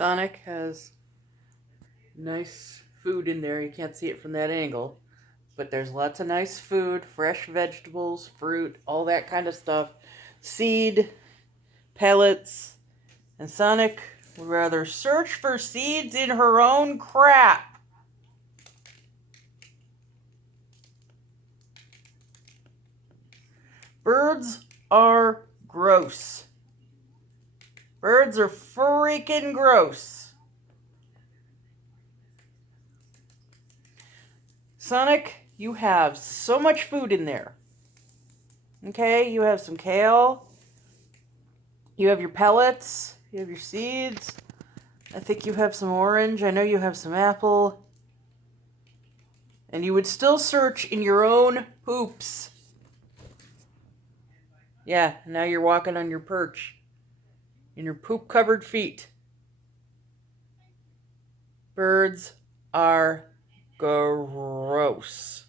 Sonic has nice food in there. You can't see it from that angle. But there's lots of nice food, fresh vegetables, fruit, all that kind of stuff. Seed, pellets. And Sonic would rather search for seeds in her own crap. Birds are gross. Birds are freaking gross. Sonic, you have so much food in there. Okay, you have some kale. You have your pellets. You have your seeds. I think you have some orange. I know you have some apple. And you would still search in your own poops. Yeah, now you're walking on your perch. In your poop-covered feet. Birds are gross.